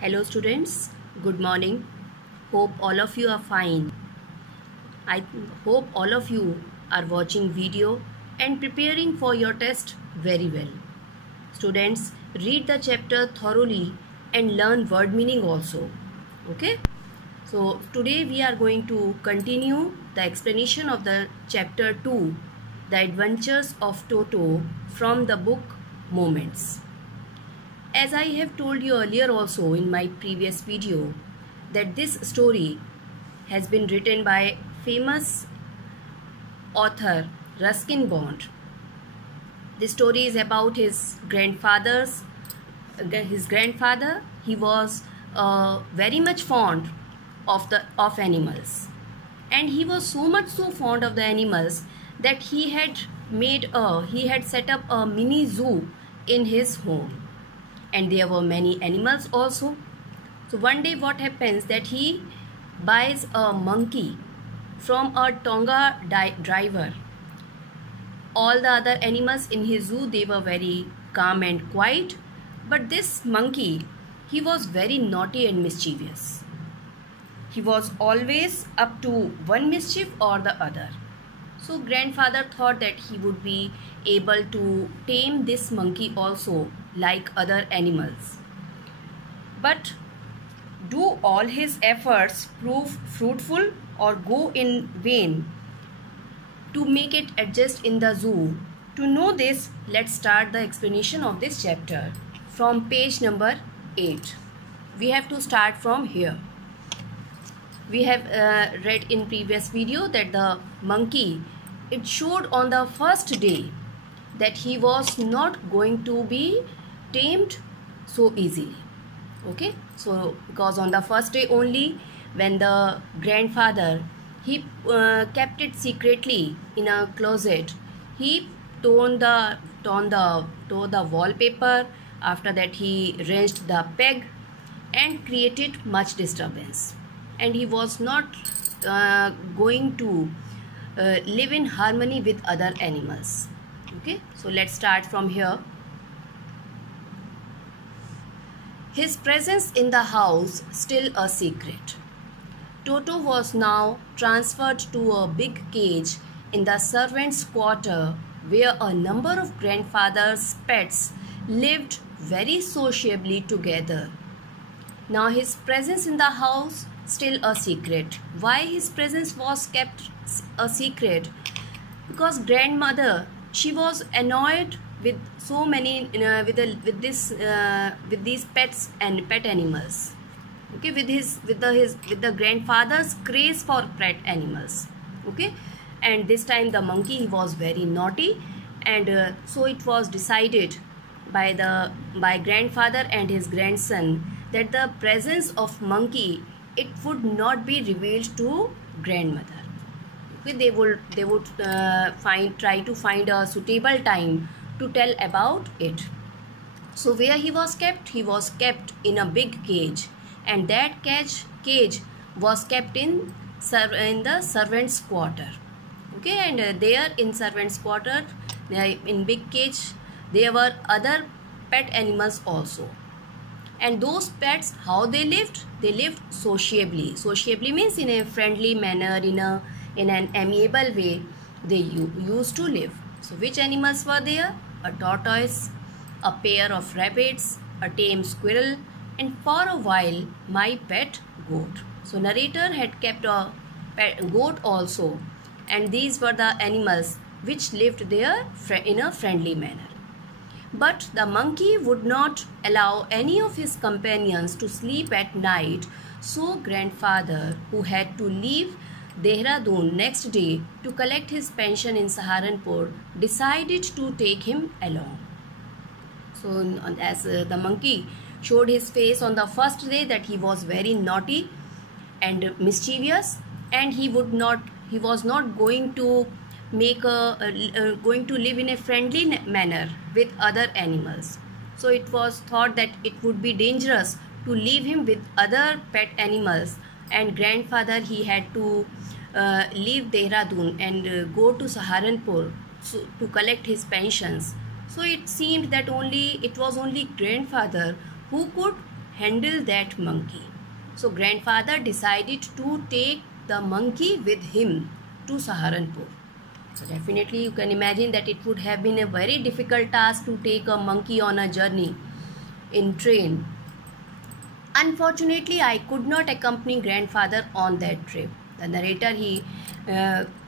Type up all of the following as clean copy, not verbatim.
Hello students, good morning. Hope all of you are fine. I hope all of you are watching video and preparing for your test very well. Students, read the chapter thoroughly and learn word meaning also. Okay? So today we are going to continue the explanation of the chapter 2, The Adventures of Toto, from the book Moments. As I have told you earlier also in my previous video, that this story has been written by famous author Ruskin Bond. This story is about his grandfather. He was very much fond of animals, and he was so fond of the animals that he had set up a mini zoo in his home, and there were many animals also. So one day what happens that he buys a monkey from a Tonga driver. All the other animals in his zoo, they were very calm and quiet, but this monkey, he was very naughty and mischievous. He was always up to one mischief or the other. So grandfather thought that he would be able to tame this monkey also like other animals. But do all his efforts prove fruitful or go in vain to make it adjust in the zoo? To know this, let's start the explanation of this chapter from page number 8. We have to start from here. We have read in previous video that the monkey, it showed on the first day that he was not going to be tamed so easily. Okay, so because on the first day only, when the grandfather, he kept it secretly in a closet, he tore the wallpaper. After that he wrenched the peg and created much disturbance, and he was not going to live in harmony with other animals. Okay, so let's start from here. His presence in the house still a secret. Toto was now transferred to a big cage in the servants' quarter, where a number of grandfather's pets lived very sociably together. Now his presence in the house still a secret. Why his presence was kept a secret? Because grandmother, she was annoyed with so many with these pets and pet animals. Okay, with the grandfather's craze for pet animals. Okay, and this time the monkey, he was very naughty, and so it was decided by grandfather and his grandson that the presence of monkey, it would not be revealed to grandmother. Okay, they would try to find a suitable time to tell about it. So where he was kept in a big cage, and that cage was kept in the servants' quarter. Okay, and there in servants' quarter, in big cage, there were other pet animals also. And those pets, how they lived? They lived sociably. Sociably means in a friendly manner, in an amiable way they used to live. So which animals were there? A tortoise, a pair of rabbits, a tame squirrel, and for a while my pet goat. So narrator had kept a pet goat also, and these were the animals which lived there in a friendly manner. But the monkey would not allow any of his companions to sleep at night, so grandfather, who had to leave Dehradun next day to collect his pension in Saharanpur, decided to take him along. So as the monkey showed his face on the first day that he was very naughty and mischievous, and he was not going to going to live in a friendly manner with other animals. So it was thought that it would be dangerous to leave him with other pet animals, and grandfather, he had to leave Dehradun and go to Saharanpur to collect his pensions. So it seemed that it was only grandfather who could handle that monkey. So grandfather decided to take the monkey with him to Saharanpur. So definitely you can imagine that it would have been a very difficult task to take a monkey on a journey in train. Unfortunately, I could not accompany grandfather on that trip. The narrator, he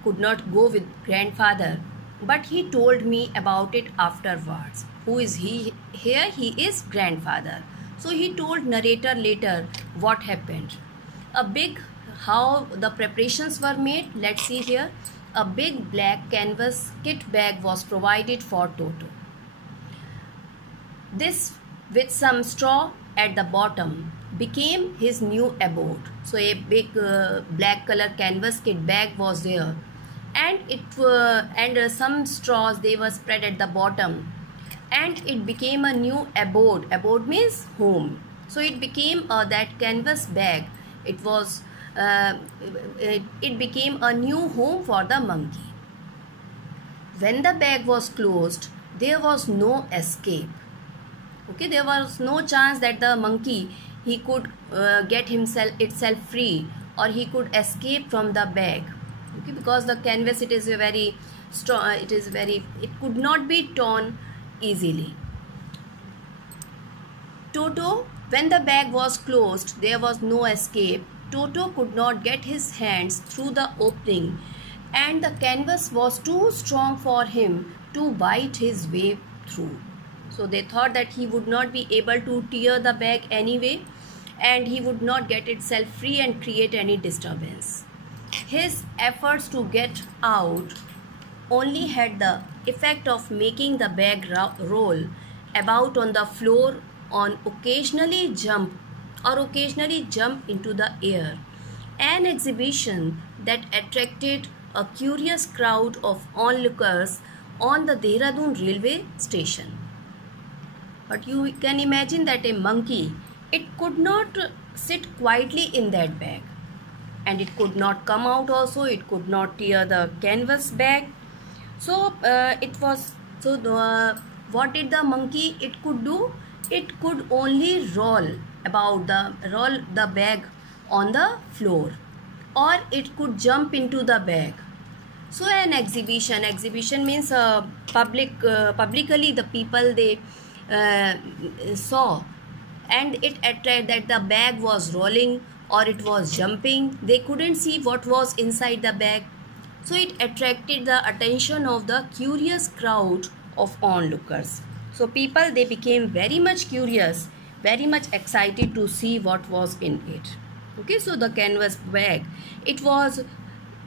could not go with grandfather, but he told me about it afterwards. Who is he here? He is grandfather. So he told narrator later what happened. How the preparations were made. Let's see here. A big black canvas kit bag was provided for Toto. This, with some straw at the bottom, became his new abode. So a big black color canvas kit bag was there, and some straws, they were spread at the bottom, and it became a new abode. Abode means home. So it became that canvas bag. It became a new home for the monkey. When the bag was closed, there was no escape. Okay, there was no chance that the monkey, he could get itself free, or he could escape from the bag. Okay, because the canvas, it is a very strong, it could not be torn easily. Toto, when the bag was closed, there was no escape. Toto could not get his hands through the opening, and the canvas was too strong for him to bite his way through. So they thought that he would not be able to tear the bag anyway, and he would not get itself free and create any disturbance. His efforts to get out only had the effect of making the bag roll about on the floor, or occasionally jump into the air. An exhibition that attracted a curious crowd of onlookers on the Dehradun railway station. But you can imagine that a monkey, it could not sit quietly in that bag, and it could not come out also. It could not tear the canvas bag. So what did the monkey, it could do? It could only roll the bag on the floor, or it could jump into the bag. So an exhibition means publicly the people, they saw, and it attracted that the bag was rolling or it was jumping. They couldn't see what was inside the bag. So it attracted the attention of the curious crowd of onlookers. So people, they became very much curious, very much excited to see what was in it. Okay, so the canvas bag, it was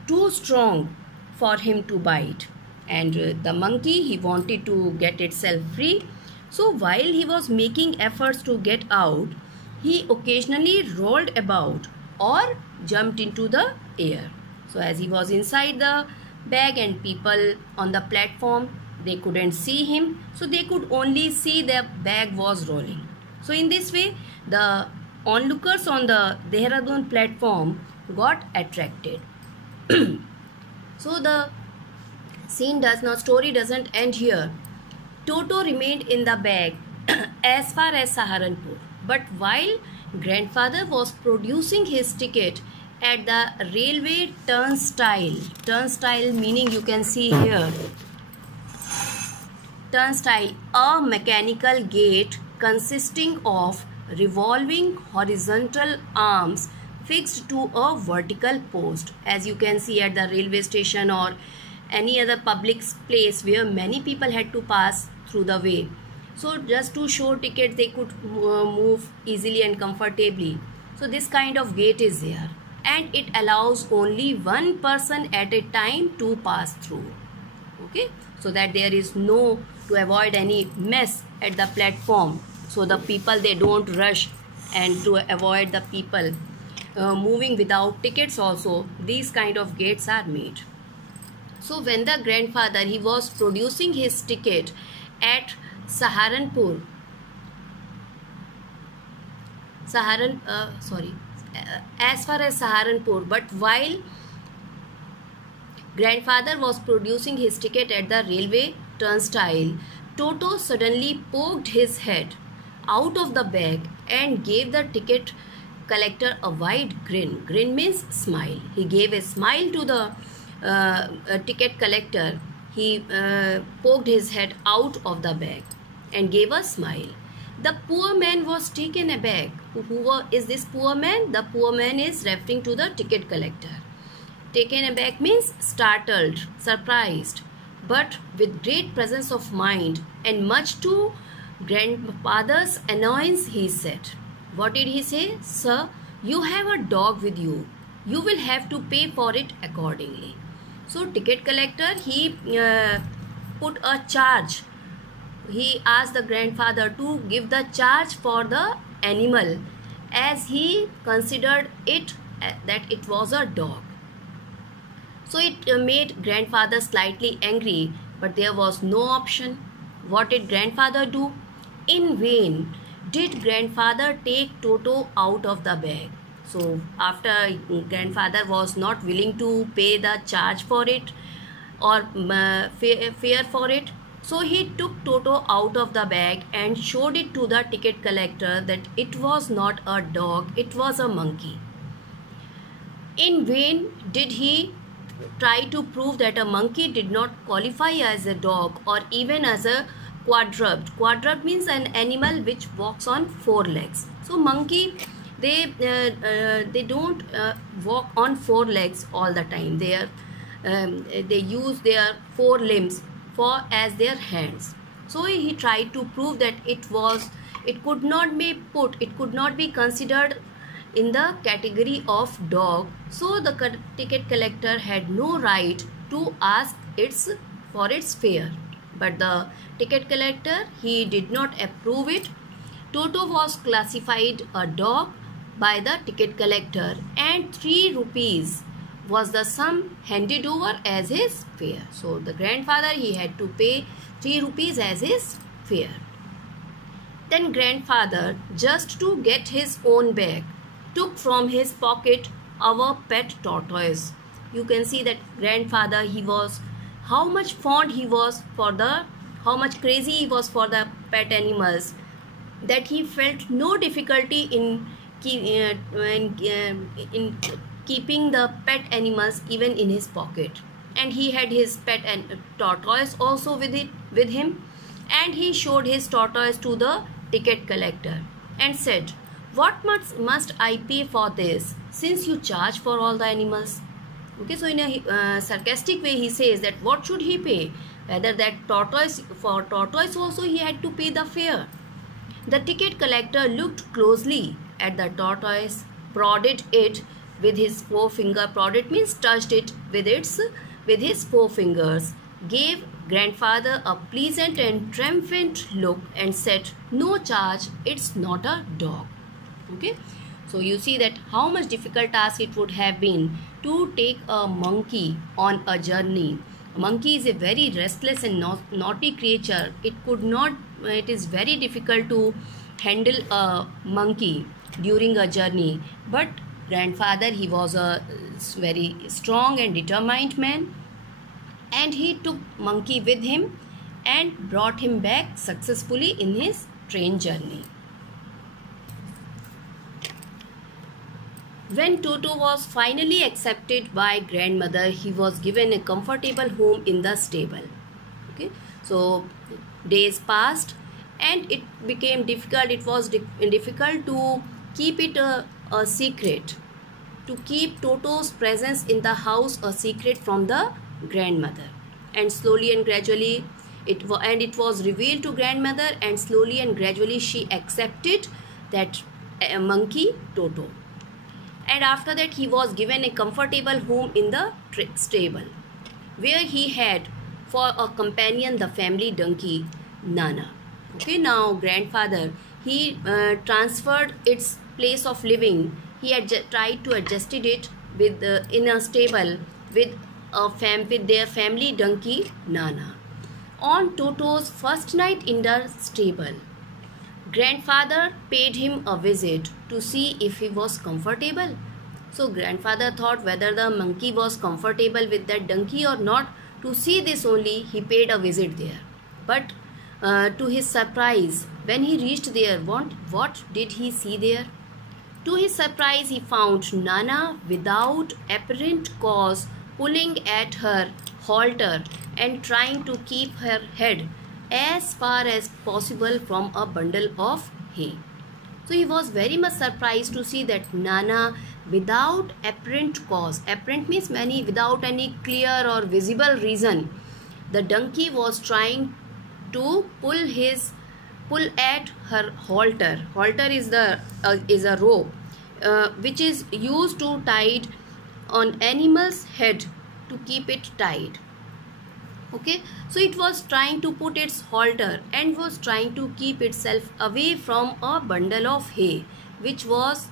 too strong for him to bite, and the monkey, he wanted to get itself free. So while he was making efforts to get out, he occasionally rolled about or jumped into the air. So as he was inside the bag, and people on the platform, they couldn't see him, so they could only see the bag was rolling. So in this way, the onlookers on the Dehradun platform got attracted. So the story doesn't end here. Toto remained in the bag as far as Saharanpur. But while grandfather was producing his ticket at the railway turnstile meaning, you can see here, turnstile, a mechanical gate consisting of revolving horizontal arms fixed to a vertical post, as you can see at the railway station or any other public place where many people had to pass through the way. So just to show tickets, they could move easily and comfortably. So this kind of gate is there, and it allows only one person at a time to pass through. Okay, so that there is to avoid any mess at the platform, so the people, they don't rush, and to avoid the people moving without tickets also, these kind of gates are made. So when the grandfather, he was producing his ticket at Saharanpur, as far as Saharanpur, but while grandfather was producing his ticket at the railway turnstile, Toto suddenly poked his head out of the bag and gave the ticket collector a wide grin. Grin means smile. He gave a smile to the ticket collector. He poked his head out of the bag and gave a smile. The poor man was taken aback. Who is this poor man? The poor man is referring to the ticket collector. Taken aback means startled, surprised, but with great presence of mind and much to grandfather's annoyance, he said. What did he say? Sir, you have a dog with you. You will have to pay for it accordingly. So ticket collector, he put a charge. He asked the grandfather to give the charge for the animal as he considered it that it was a dog. So it made grandfather slightly angry, but there was no option. What did grandfather do? In vain did grandfather take Toto out of the bag. So after grandfather was not willing to pay the charge for it or fare for it, so he took Toto out of the bag and showed it to the ticket collector that it was not a dog, it was a monkey. In vain did he try to prove that a monkey did not qualify as a dog or even as a quadruped. Quadruped means an animal which walks on 4 legs. So monkey, they don't walk on 4 legs all the time. They use their 4 limbs for as their hands. So he tried to prove that it could not be considered in the category of dog. So the ticket collector had no right to ask for its fare. But the ticket collector, he did not approve it. Toto was classified a dog by the ticket collector and 3 rupees was the sum handed over as his fare. So the grandfather, he had to pay 3 rupees as his fare. Then grandfather, just to get his own bag, took from his pocket our pet tortoise. You can see that grandfather, how much crazy he was for the pet animals, that he felt no difficulty in keeping the pet animals even in his pocket. And he had his pet and tortoise also with him, and he showed his tortoise to the ticket collector and said, "What must I pay for this, since you charge for all the animals?" Okay, so in a sarcastic way he says that what should he pay? Whether that for tortoise also he had to pay the fare. The ticket collector looked closely at the tortoise, prodded it with his forefinger. Prodded means touched it with his forefingers, gave grandfather a pleasant and triumphant look and said, "No charge, it's not a dog." Okay, so you see that how much difficult task it would have been to take a monkey on a journey. A monkey is a very restless and naughty creature. It is very difficult to handle a monkey during a journey. But grandfather, he was a very strong and determined man, and he took monkey with him and brought him back successfully in his train journey. When Toto was finally accepted by grandmother, he was given a comfortable home in the stable. Okay, so days passed and it became difficult. It was difficult to keep it a secret, to keep Toto's presence in the house a secret from the grandmother. And slowly and gradually it was revealed to grandmother, and slowly and gradually she accepted that monkey Toto. And after that he was given a comfortable home in the stable, where he had for a companion the family donkey Nana. Okay, now grandfather, he transferred its place of living. He had tried to adjust it with in a stable with their family donkey Nana. On Toto's first night in the stable, grandfather paid him a visit to see if he was comfortable. So grandfather thought whether the monkey was comfortable with that donkey or not. To see this only, he paid a visit there. But to his surprise, When he reached there, what did he see there? To his surprise, he found Nana without apparent cause pulling at her halter and trying to keep her head as far as possible from a bundle of hay. So he was very much surprised to see that Nana, without apparent cause, apparent means without any clear or visible reason, the donkey was trying to pull at her halter. Halter is a rope which is used to tied on animal's head to keep it tied. Okay, so it was trying to put its halter and was trying to keep itself away from a bundle of hay which was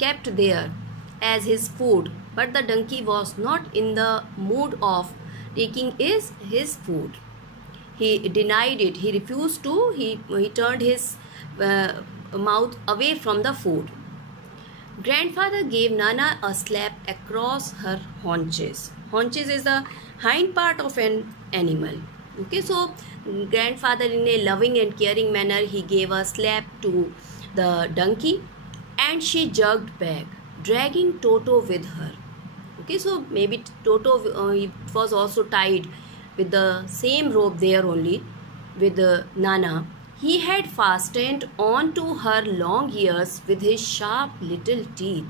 kept there as his food, but the donkey was not in the mood of taking his food. He denied it. He refused to. He turned his mouth away from the food. Grandfather gave Nana a slap across her haunches. Haunches is the hind part of an animal. Okay, so grandfather, in a loving and caring manner, he gave a slap to the donkey, and she jerked back, dragging Toto with her. Okay, so maybe Toto it was also tied with the same rope there only with Nana. He had fastened onto her long ears with his sharp little teeth.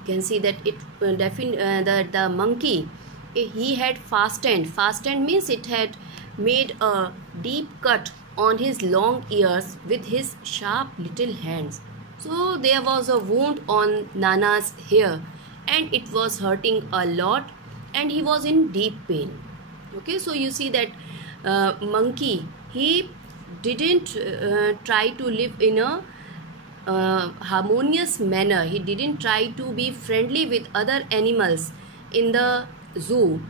You can see that the monkey, he had fastened. Fastened means it had made a deep cut on his long ears with his sharp little hands. So there was a wound on Nana's hair, and it was hurting a lot, and he was in deep pain. Okay, so you see that monkey, he didn't try to live in a harmonious manner. He didn't try to be friendly with other animals in the zoo,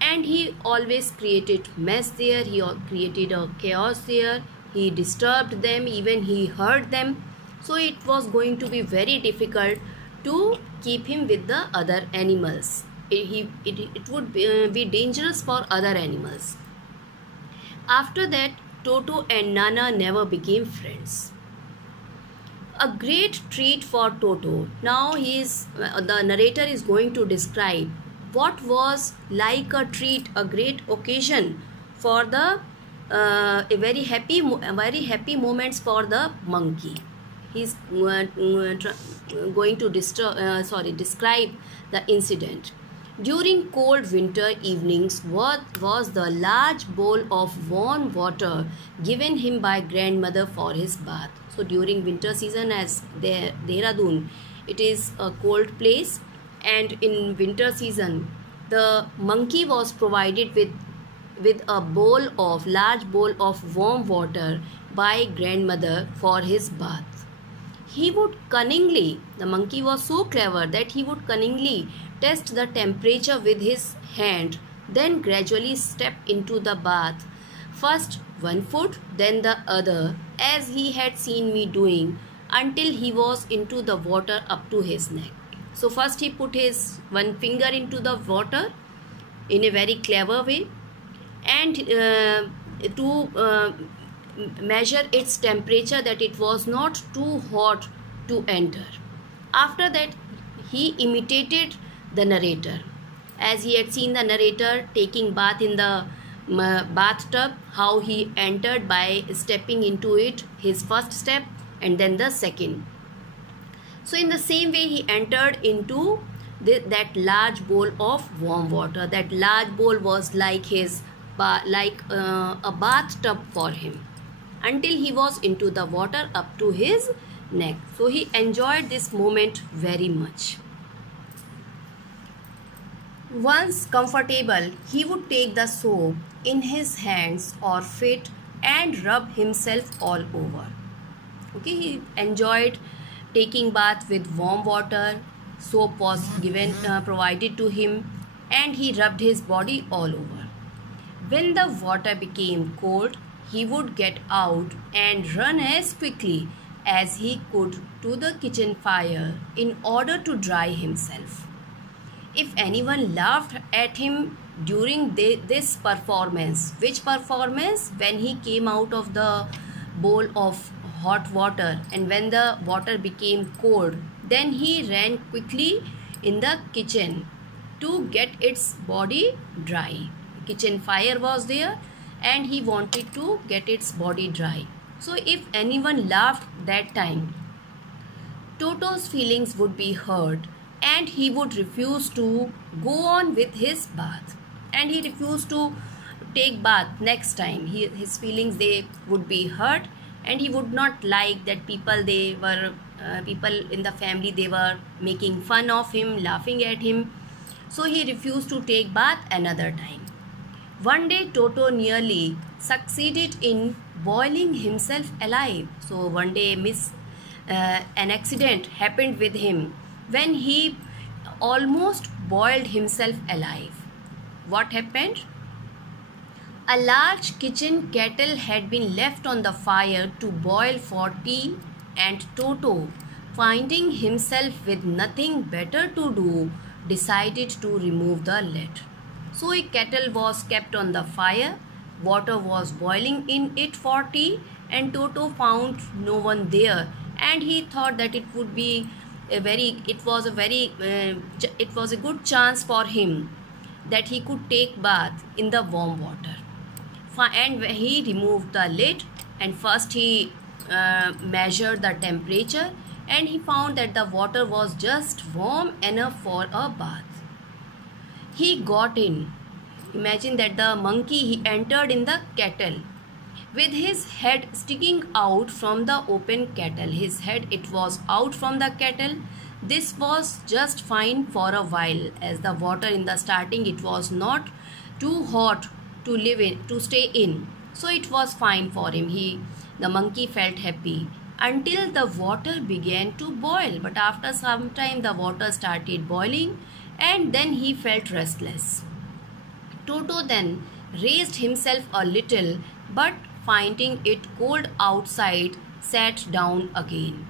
and he always created mess there. He created a chaos there. He disturbed them, even he hurt them. So it was going to be very difficult to keep him with the other animals. It would be dangerous for other animals. After that, Toto and Nana never became friends. A great treat for Toto. Now the narrator is going to describe what was like a treat, a great occasion for the a very happy moments for the monkey. He's going to describe the incident. During cold winter evenings, what was the large bowl of warm water given him by grandmother for his bath. So during winter season, as Dehradun, it is a cold place, and in winter season, the monkey was provided with a large bowl of warm water by grandmother for his bath. The monkey was so clever that he would cunningly test the temperature with his hand, then gradually step into the bath, first one foot, then the other, as he had seen me doing, until he was into the water up to his neck. So first he put his one finger into the water in a very clever way, and to measure its temperature, that it was not too hot to enter. After that, he imitated the narrator, as he had seen the narrator taking bath in the bathtub, how he entered by stepping into it, his first step and then the second. So in the same way, he entered into that large bowl of warm water. That large bowl was like a bathtub for him, until he was into the water up to his neck. So he enjoyed this moment very much. Once comfortable, he would take the soap in his hands or feet and rub himself all over. Okay, he enjoyed taking bath with warm water. Soap was provided to him, and he rubbed his body all over. When the water became cold, he would get out and run as quickly as he could to the kitchen fire in order to dry himself. If anyone laughed at him during this performance, which performance? When he came out of the bowl of hot water, and when the water became cold, then he ran quickly in the kitchen to get its body dry. Kitchen fire was there and he wanted to get its body dry. So if anyone laughed that time, Toto's feelings would be hurt and he would refuse to go on with his bath, and he refused to take bath next time. His feelings, they would be hurt, and he would not like that people in the family, they were making fun of him, laughing at him. So he refused to take bath another time. One day Toto nearly succeeded in boiling himself alive. So one day an accident happened with him when he almost boiled himself alive. What happened? A large kitchen kettle had been left on the fire to boil for tea, and Toto, finding himself with nothing better to do, decided to remove the lid. So a kettle was kept on the fire, water was boiling in it for tea, and Toto found no one there, and he thought that it was a good chance for him that he could take bath in the warm water. And he removed the lid, and first he measured the temperature, and he found that the water was just warm enough for a bath. He got in. Imagine that the monkey, he entered in the kettle with his head sticking out from the open kettle. His head, it was out from the kettle. This was just fine for a while, as the water in the starting, it was not too hot to live in, to stay in. So it was fine for him. The monkey felt happy until the water began to boil. But after some time the water started boiling, and then he felt restless. Toto then raised himself a little, but finding it cold outside, sat down again.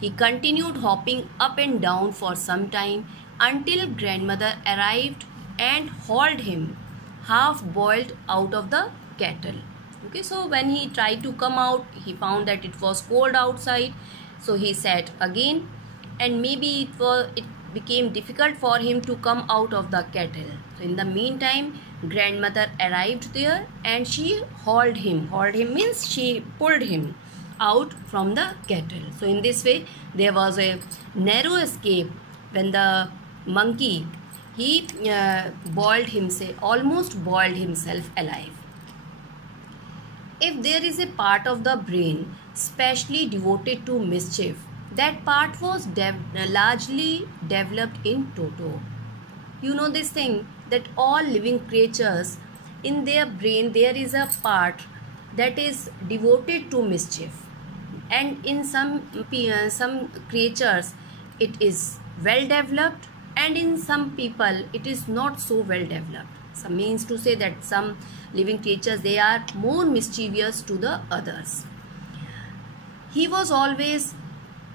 He continued hopping up and down for some time until grandmother arrived and hauled him half boiled out of the kettle. Okay, so when he tried to come out, he found that it was cold outside. So he sat again, and maybe it became difficult for him to come out of the kettle. So in the meantime, grandmother arrived there and she hauled him. Hauled him means she pulled him out from the kettle. So in this way, there was a narrow escape when the monkey, he almost boiled himself alive. If there is a part of the brain specially devoted to mischief, that part was largely developed in Toto. You know this thing, that all living creatures, in their brain there is a part that is devoted to mischief, and in some creatures it is well developed, and in some people it is not so well developed. So means to say that some living creatures, they are more mischievous to the others. He was always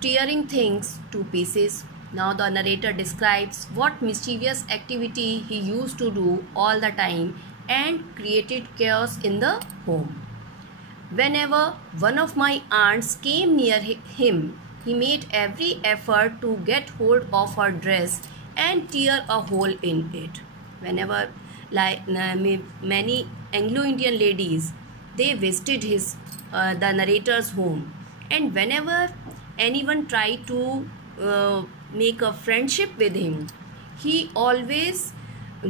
tearing things to pieces. Now the narrator describes what mischievous activity he used to do all the time and created chaos in the home. Whenever one of my aunts came near him, he made every effort to get hold of her dress and tear a hole in it. Whenever many Anglo-Indian ladies, they visited the narrator's home, and whenever anyone tried to make a friendship with him, he always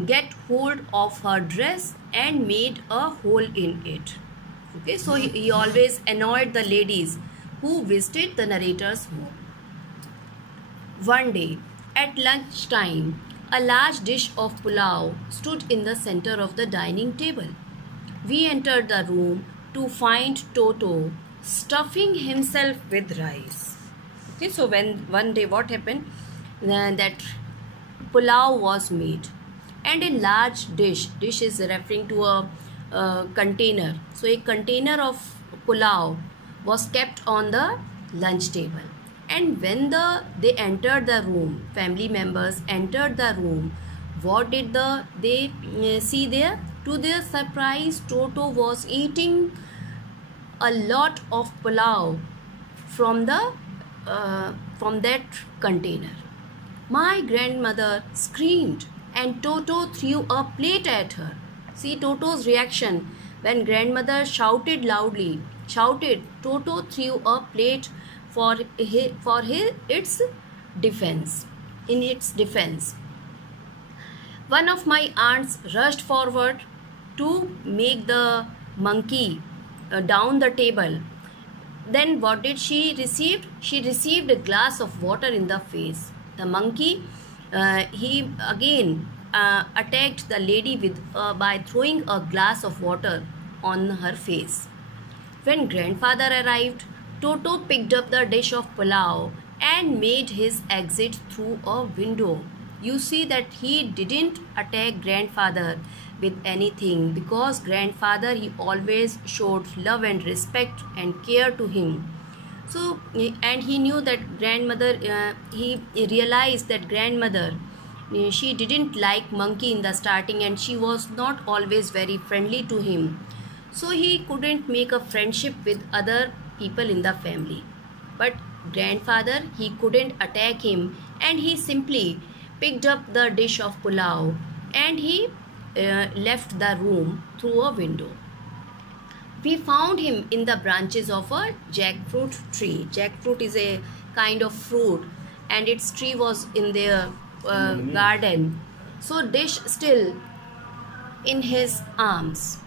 get hold of her dress and made a hole in it. Okay, so he always annoyed the ladies who visited the narrator's home. One day at lunchtime, a large dish of pulao stood in the center of the dining table. We entered the room to find Toto stuffing himself with rice. Okay, so one day what happened, that pulao was made, and a large dish is referring to a container. So a container of pulao was kept on the lunch table, and when they entered the room, family members entered the room, what did they see there? To their surprise, Toto was eating a lot of pulao from that container. My grandmother screamed and Toto threw a plate at her. See Toto's reaction when grandmother shouted loudly. Toto threw a plate for its defense. In its defense, one of my aunts rushed forward to make the monkey down the table. Then what did she receive? She received a glass of water in the face. The monkey, he again attacked the lady by throwing a glass of water on her face. When grandfather arrived, Toto picked up the dish of pulao and made his exit through a window. You see that he didn't attack grandfather with anything, because grandfather, he always showed love and respect and care to him. So, and he knew that grandmother, he realized that grandmother, she didn't like monkey in the starting, and she was not always very friendly to him. So he couldn't make a friendship with other people in the family. But grandfather, he couldn't attack him, and he simply picked up the dish of pulao and he left the room through a window. We found him in the branches of a jackfruit tree. Jackfruit is a kind of fruit, and its tree was in their garden. So dish still in his arms.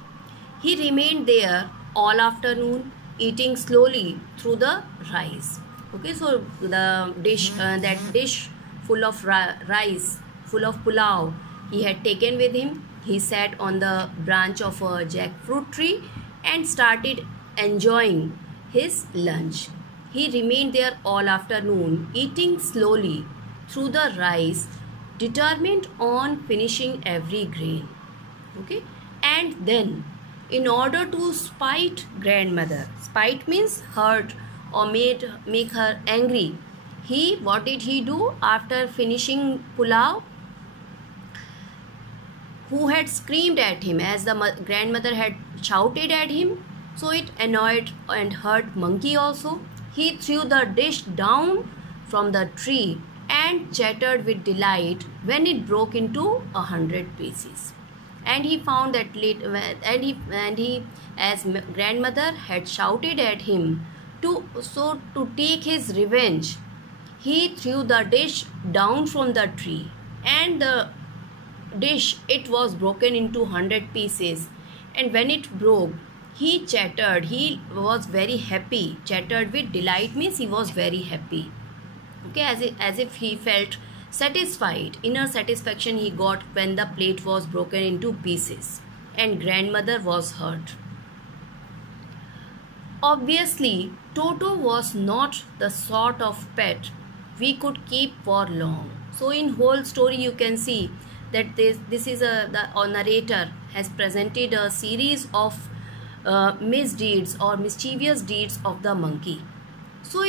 He remained there all afternoon, eating slowly through the rice. Okay, so the dish, that dish full of rice, full of pulao, he had taken with him. He sat on the branch of a jackfruit tree and started enjoying his lunch. He remained there all afternoon, eating slowly through the rice, determined on finishing every grain. Okay, and then, in order to spite grandmother, spite means hurt or make her angry, what did he do after finishing pulao? Who had screamed at him, as the grandmother had shouted at him, so it annoyed and hurt monkey also. He threw the dish down from the tree and chattered with delight when it broke into 100 pieces. And he found that as grandmother had shouted at him to take his revenge, he threw the dish down from the tree, and the dish, it was broken into 100 pieces. And when it broke, he chattered. He was very happy. Chattered with delight means he was very happy. Okay, as if he felt satisfied. Inner satisfaction he got when the plate was broken into pieces and grandmother was hurt. Obviously, Toto was not the sort of pet we could keep for long. So in whole story you can see that this is the narrator has presented a series of misdeeds or mischievous deeds of the monkey. So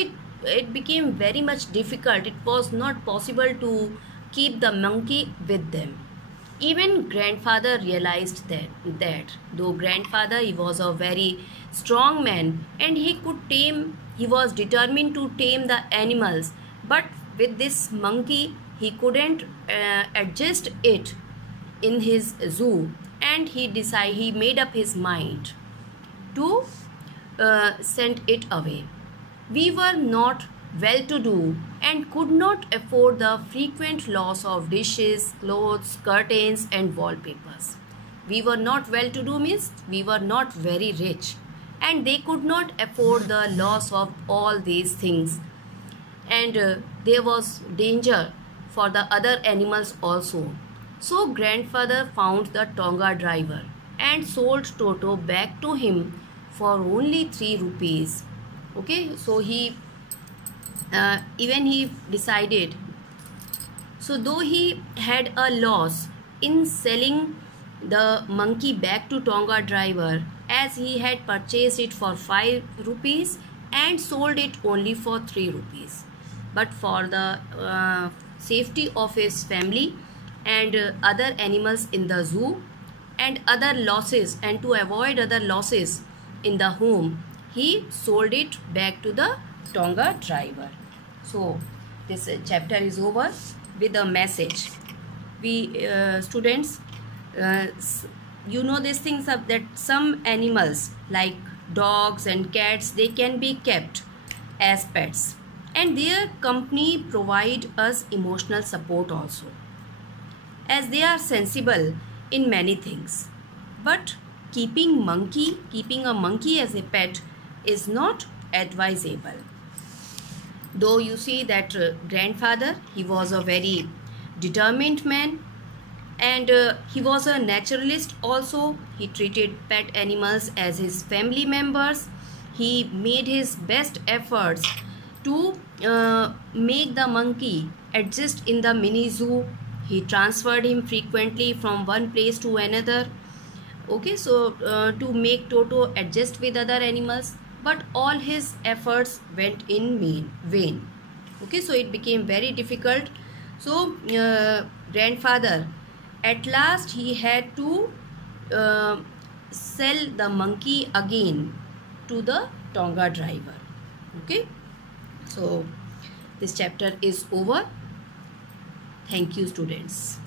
it became very much difficult. It was not possible to keep the monkey with them. Even grandfather realized that though grandfather, he was a very strong man and he was determined to tame the animals, but with this monkey he couldn't adjust it in his zoo, and he made up his mind to send it away. We were not well-to-do and could not afford the frequent loss of dishes, clothes, curtains and wallpapers. We were not well-to-do means we were not very rich, and they could not afford the loss of all these things, and there was danger for the other animals also. So grandfather found the Tonga driver and sold Toto back to him for only 3 rupees. Okay, so he decided, so though he had a loss in selling the monkey back to Tonga driver, as he had purchased it for 5 rupees and sold it only for 3 rupees. But for the safety of his family and other animals in the zoo and other losses, and to avoid other losses in the home, he sold it back to the Tonga driver. So this chapter is over with a message. We students, you know these things of that some animals like dogs and cats, they can be kept as pets, and their company provide us emotional support also, as they are sensible in many things. But keeping a monkey as a pet is not advisable. Though you see that grandfather, he was a very determined man, and he was a naturalist also. He treated pet animals as his family members. He made his best efforts to make the monkey adjust in the mini zoo. He transferred him frequently from one place to another. Okay, so to make Toto adjust with other animals, but all his efforts went in vain. Okay, so it became very difficult. So grandfather, at last he had to sell the monkey again to the Tonga driver. Okay, so this chapter is over. Thank you, students.